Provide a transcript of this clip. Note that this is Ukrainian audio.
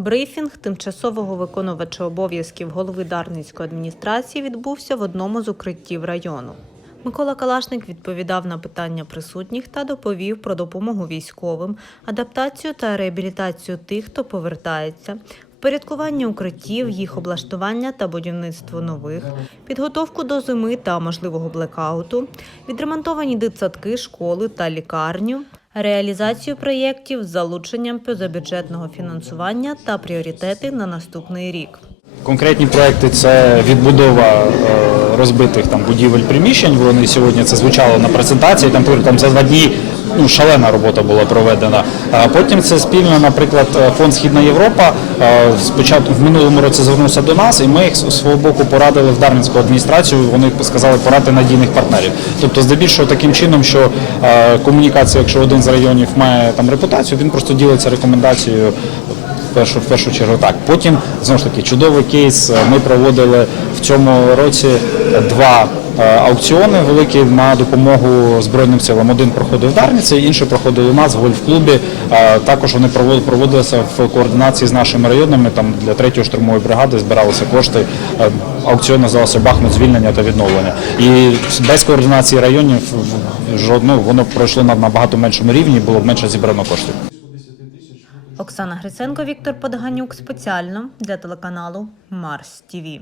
Брифінг тимчасового виконувача обов'язків голови Дарницької адміністрації відбувся в одному з укриттів району. Микола Калашник відповідав на питання присутніх та доповів про допомогу військовим, адаптацію та реабілітацію тих, хто повертається, впорядкування укриттів, їх облаштування та будівництво нових, підготовку до зими та можливого блекауту, відремонтовані дитсадки, школи та лікарню, реалізацію проєктів з залученням позабюджетного фінансування та пріоритети на наступний рік. Конкретні проекти це відбудова е, розбитих там будівель приміщень. Вони сьогодні це звучало на презентації. Там там за два дні ну шалена робота була проведена. Потім це спільно, наприклад, фонд Східна Європа. е, Спочатку в минулому році звернувся до нас, і ми їх з свого боку порадили в Дарницьку адміністрацію. Вони сказали порадити надійних партнерів. Тобто, здебільшого таким чином, що е, комунікація, якщо один з районів має там репутацію, він просто ділиться рекомендацією першу, в першу чергу так. Потім знову ж таки чудовий кейс. Ми проводили в цьому році два е, аукціони великі на допомогу Збройним силам. Один проходив в Дарниці, інший проходив у нас в гольф-клубі. Е, Також вони провод- проводилися в координації з нашими районами. Там для третьої штурмової бригади збиралися кошти. Е, Аукціон називався Бахмут звільнення та відновлення. І без координації районів в- жодного воно пройшло на набагато меншому рівні, було б менше зібрано коштів. Оксана Гриценко, Віктор Подганюк спеціально для телеканалу Марс ТІВІ.